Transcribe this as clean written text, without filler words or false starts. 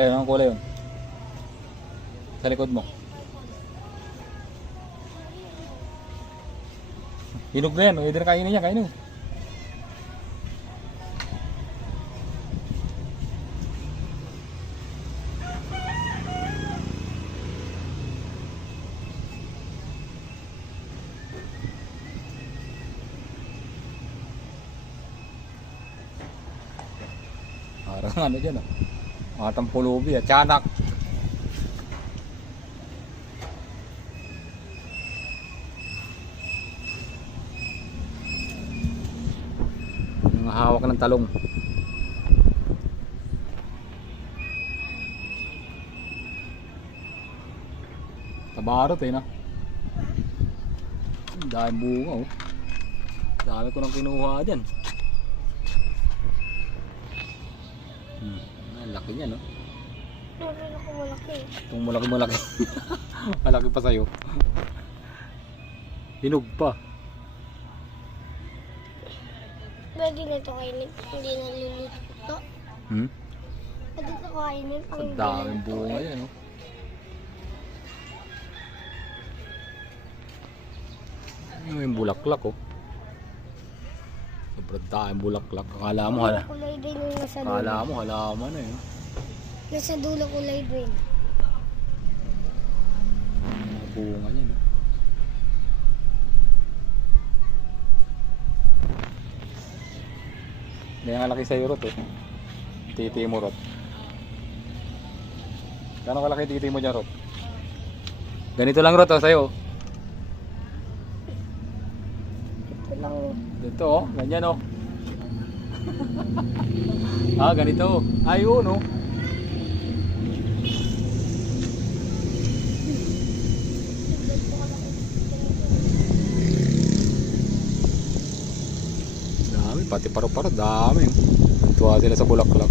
Ayun, ang kulay yun. Sa likod mo. Hinog na yan. Pwede na kainin niya. Kainin. Parang ano dyan, oh. Matang pulubi at tiyanak. Yung hawak ng talong. Tabarot eh, no? Dahil bunga, oh. Dami ko nang kinuha dyan. Ang laki niya, no? Meron ako malaki. Itong malaki. Malaki pa sa'yo. Hinog pa. Pwede na ito kainin. Hindi na luluto. Pwede ito kainin. Ang daming bunga yan, no? Yung bulaklak, oh. Sobrang daming bulaklak. Akala mo, Kulay din yung nasa dulo. akala mo, halaman na, eh. Nasa dulo kulay din. Mga bunga niya, no? May nga laki sa'yo, Rot, eh. Titi mo, Rot. Gano'ng kalaki titi mo dyan, Rot? Ganito lang, Rot, oh, sa'yo. Ito lang. Dito, oh. Ganyan, oh. Ah, ganito. Ayun, oh. Dami, pati paro-paro, dami. Tuwa sila sa bulaklak.